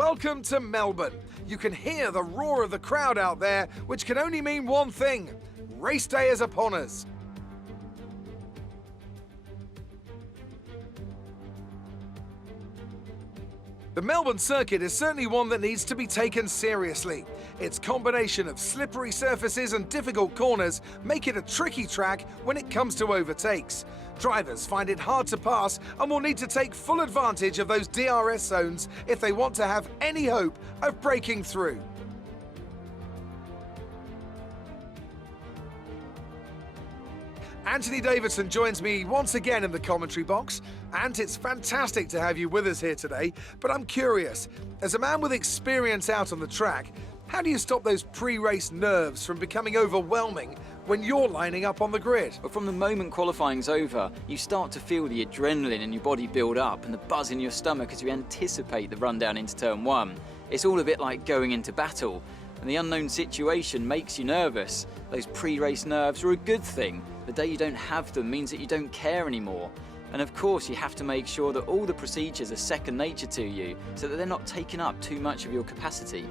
Welcome to Melbourne. You can hear the roar of the crowd out there, which can only mean one thing. Race day is upon us. The Melbourne circuit is certainly one that needs to be taken seriously. Its combination of slippery surfaces and difficult corners make it a tricky track when it comes to overtakes. Drivers find it hard to pass and will need to take full advantage of those DRS zones if they want to have any hope of breaking through. Anthony Davidson joins me once again in the commentary box, and it's fantastic to have you with us here today, but I'm curious, as a man with experience out on the track, how do you stop those pre-race nerves from becoming overwhelming when you're lining up on the grid? But from the moment qualifying's over, you start to feel the adrenaline in your body build up and the buzz in your stomach as you anticipate the rundown into turn one. It's all a bit like going into battle, and the unknown situation makes you nervous. Those pre-race nerves are a good thing. The day you don't have them means that you don't care anymore. And of course, you have to make sure that all the procedures are second nature to you so that they're not taking up too much of your capacity.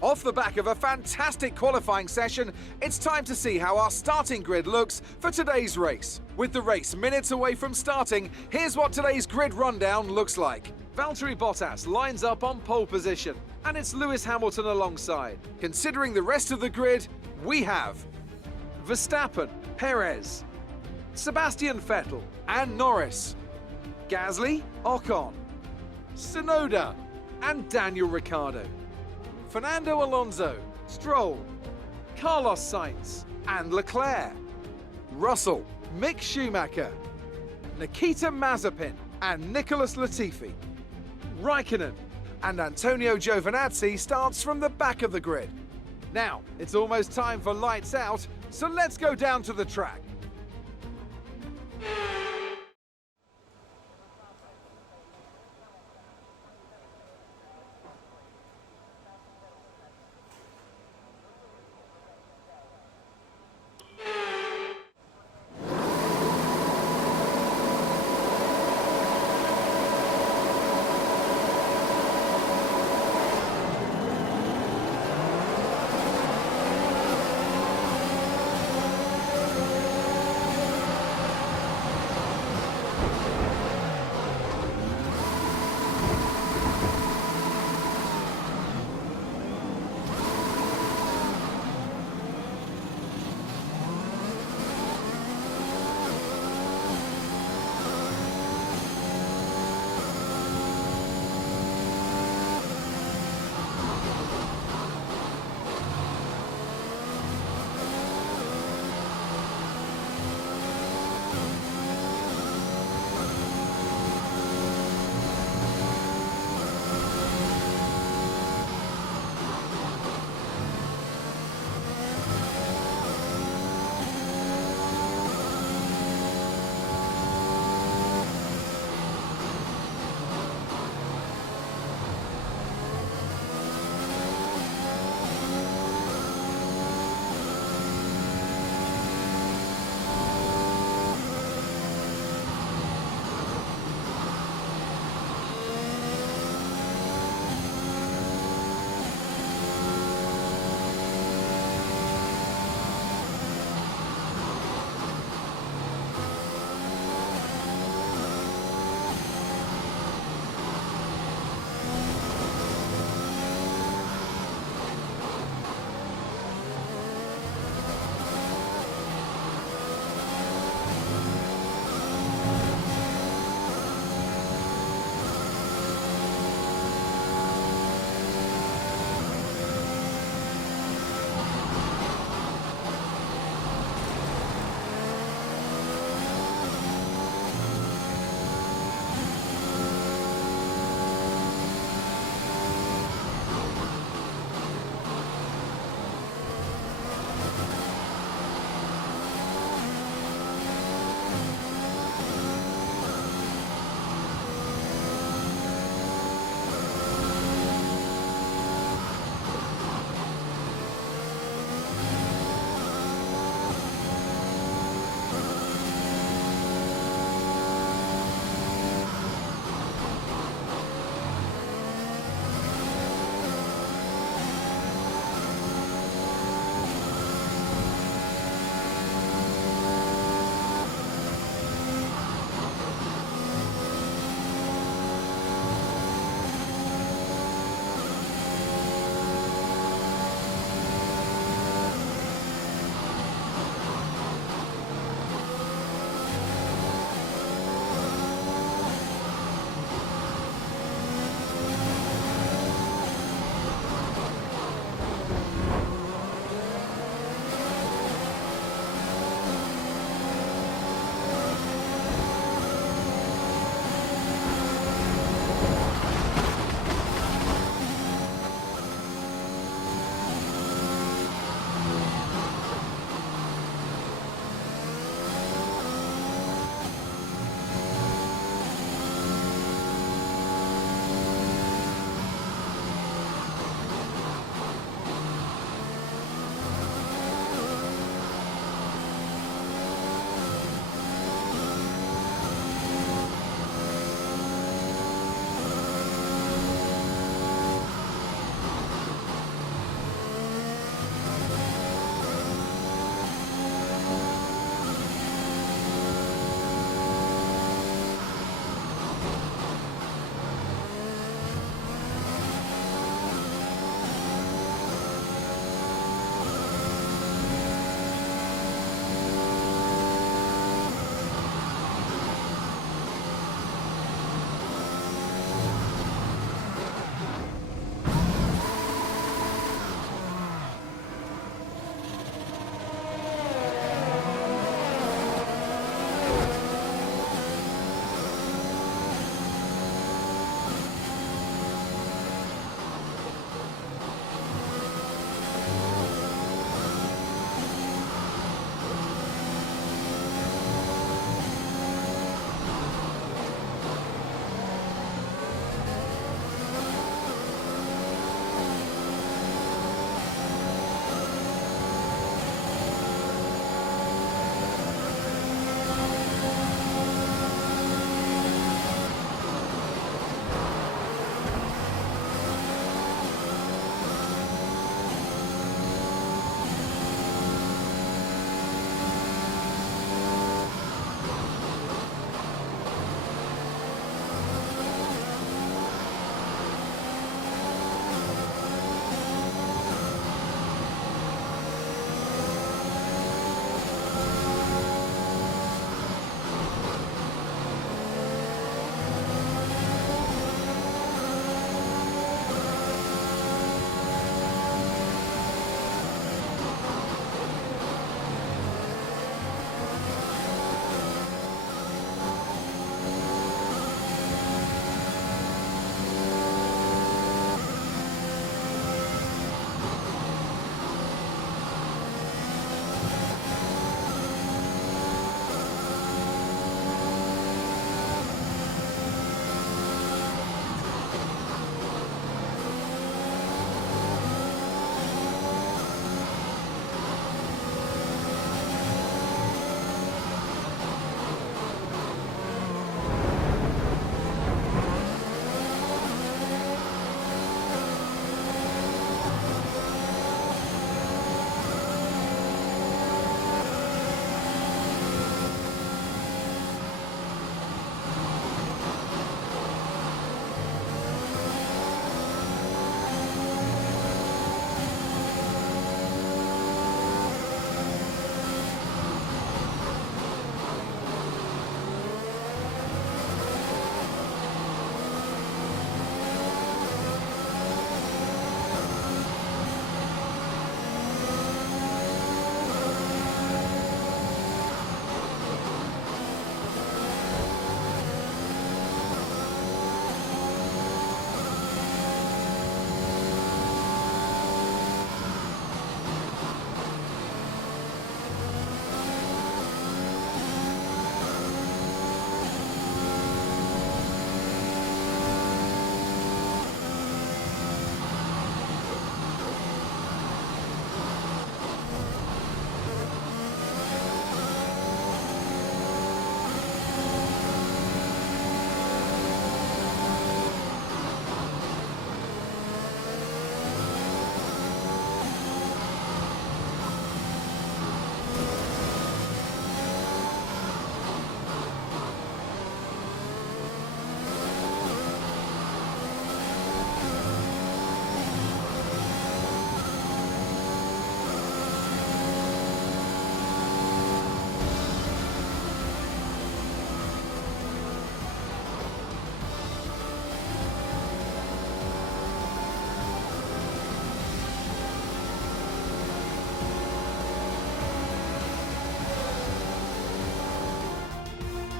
Off the back of a fantastic qualifying session, it's time to see how our starting grid looks for today's race. With the race minutes away from starting, here's what today's grid rundown looks like. Valtteri Bottas lines up on pole position, and it's Lewis Hamilton alongside. Considering the rest of the grid, we have Verstappen, Perez, Sebastian Vettel and Norris, Gasly, Ocon, Tsunoda and Daniel Ricciardo, Fernando Alonso, Stroll, Carlos Sainz and Leclerc, Russell, Mick Schumacher, Nikita Mazepin and Nicholas Latifi, Raikkonen and Antonio Giovinazzi starts from the back of the grid. Now, it's almost time for lights out, so let's go down to the track.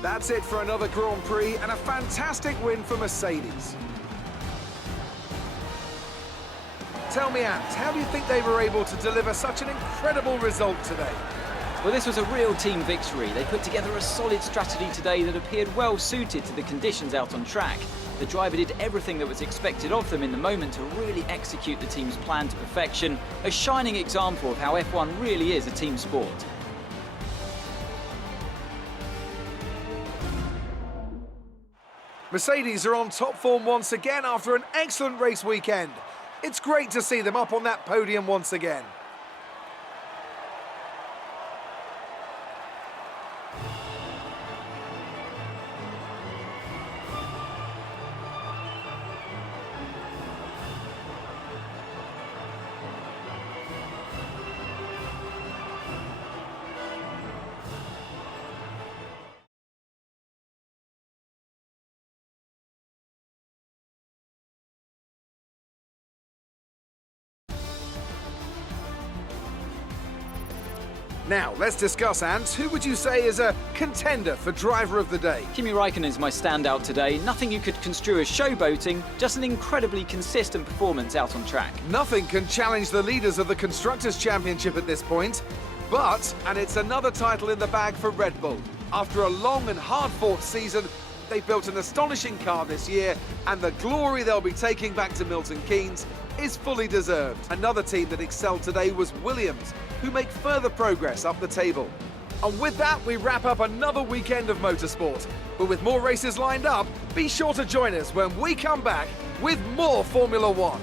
That's it for another Grand Prix and a fantastic win for Mercedes. Tell me, Ant, how do you think they were able to deliver such an incredible result today? Well, this was a real team victory. They put together a solid strategy today that appeared well suited to the conditions out on track. The driver did everything that was expected of them in the moment to really execute the team's plan to perfection, a shining example of how F1 really is a team sport. Mercedes are on top form once again after an excellent race weekend. It's great to see them up on that podium once again. Now, let's discuss, Ant. Who would you say is a contender for Driver of the Day? Kimi Räikkönen is my standout today. Nothing you could construe as showboating, just an incredibly consistent performance out on track. Nothing can challenge the leaders of the Constructors' Championship at this point. But, and it's another title in the bag for Red Bull. After a long and hard-fought season, they built an astonishing car this year, and the glory they'll be taking back to Milton Keynes is fully deserved. Another team that excelled today was Williams, who make further progress up the table. And with that, we wrap up another weekend of motorsport. But with more races lined up, be sure to join us when we come back with more Formula One.